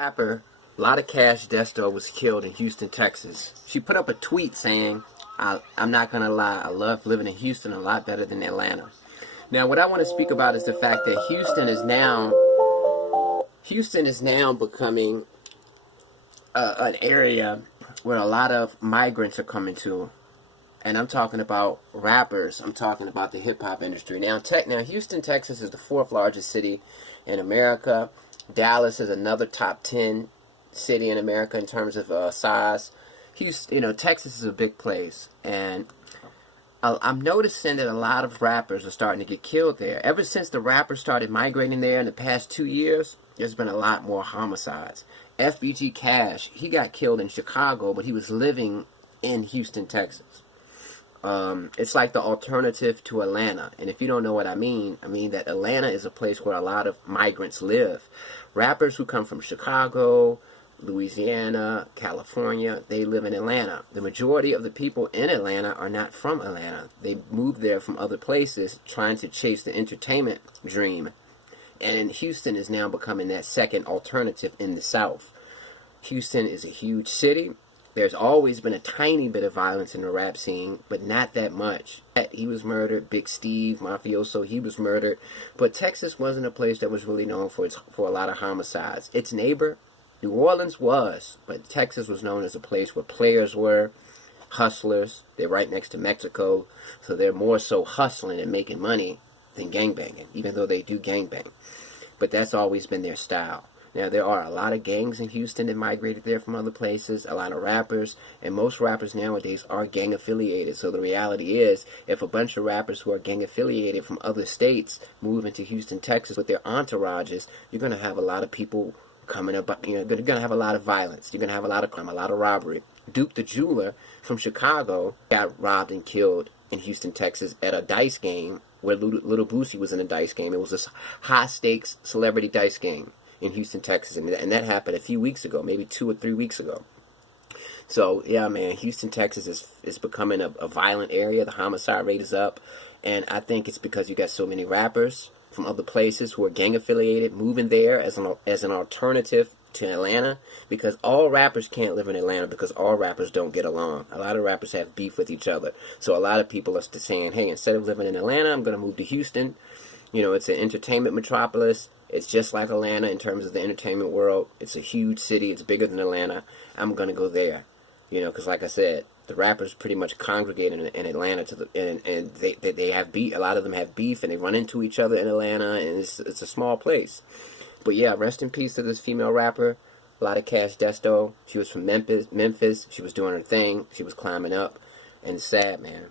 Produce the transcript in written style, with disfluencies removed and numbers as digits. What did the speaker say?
Rapper Lotta Desto was killed in Houston, Texas. She put up a tweet saying, I'm not going to lie, I love living in Houston a lot better than Atlanta. Now, what I want to speak about is the fact that Houston is now becoming an area where a lot of migrants are coming to. And I'm talking about rappers. I'm talking about the hip-hop industry. Now, Houston, Texas is the fourth largest city in America. Dallas is another top 10 city in America in terms of size. Houston, Texas is a big place. And I'm noticing that a lot of rappers are starting to get killed there. Ever since the rappers started migrating there in the past 2 years, there's been a lot more homicides. FBG Cash, he got killed in Chicago, but he was living in Houston, Texas. It's like the alternative to Atlanta. And if you don't know what I mean that Atlanta is a place where a lot of migrants live. Rappers who come from Chicago, Louisiana, California, they live in Atlanta. The majority of the people in Atlanta are not from Atlanta. They moved there from other places trying to chase the entertainment dream. And Houston is now becoming that second alternative in the South. Houston is a huge city. There's always been a tiny bit of violence in the rap scene, but not that much. He was murdered. Big Steve, mafioso, he was murdered. But Texas wasn't a place that was really known for a lot of homicides. Its neighbor, New Orleans, was, but Texas was known as a place where players were, hustlers. They're right next to Mexico, so they're more so hustling and making money than gangbanging, even though they do gangbang. But that's always been their style. Now, there are a lot of gangs in Houston that migrated there from other places, a lot of rappers, and most rappers nowadays are gang affiliated. So the reality is, if a bunch of rappers who are gang affiliated from other states move into Houston, Texas with their entourages, you're going to have a lot of people coming up, you're going to have a lot of violence. You're going to have a lot of crime, a lot of robbery. Duke the Jeweler from Chicago got robbed and killed in Houston, Texas at a dice game where Little Boosie was in a dice game. It was a high-stakes celebrity dice game in Houston, Texas, and that happened a few weeks ago, maybe 2 or 3 weeks ago. So, yeah, man, Houston, Texas is becoming a violent area. The homicide rate is up, and I think it's because you got so many rappers from other places who are gang-affiliated moving there as an alternative to Atlanta, because all rappers can't live in Atlanta because all rappers don't get along. A lot of rappers have beef with each other. So a lot of people are saying, hey, instead of living in Atlanta, I'm going to move to Houston. It's an entertainment metropolis. It's just like Atlanta in terms of the entertainment world. It's a huge city. It's bigger than Atlanta. I'm going to go there. Because like I said, the rappers pretty much congregate in Atlanta and they have beef. A lot of them have beef and they run into each other in Atlanta, and it's a small place. But yeah, rest in peace to this female rapper, Lotta Desto. She was from Memphis. She was doing her thing. She was climbing up, and it's sad, man.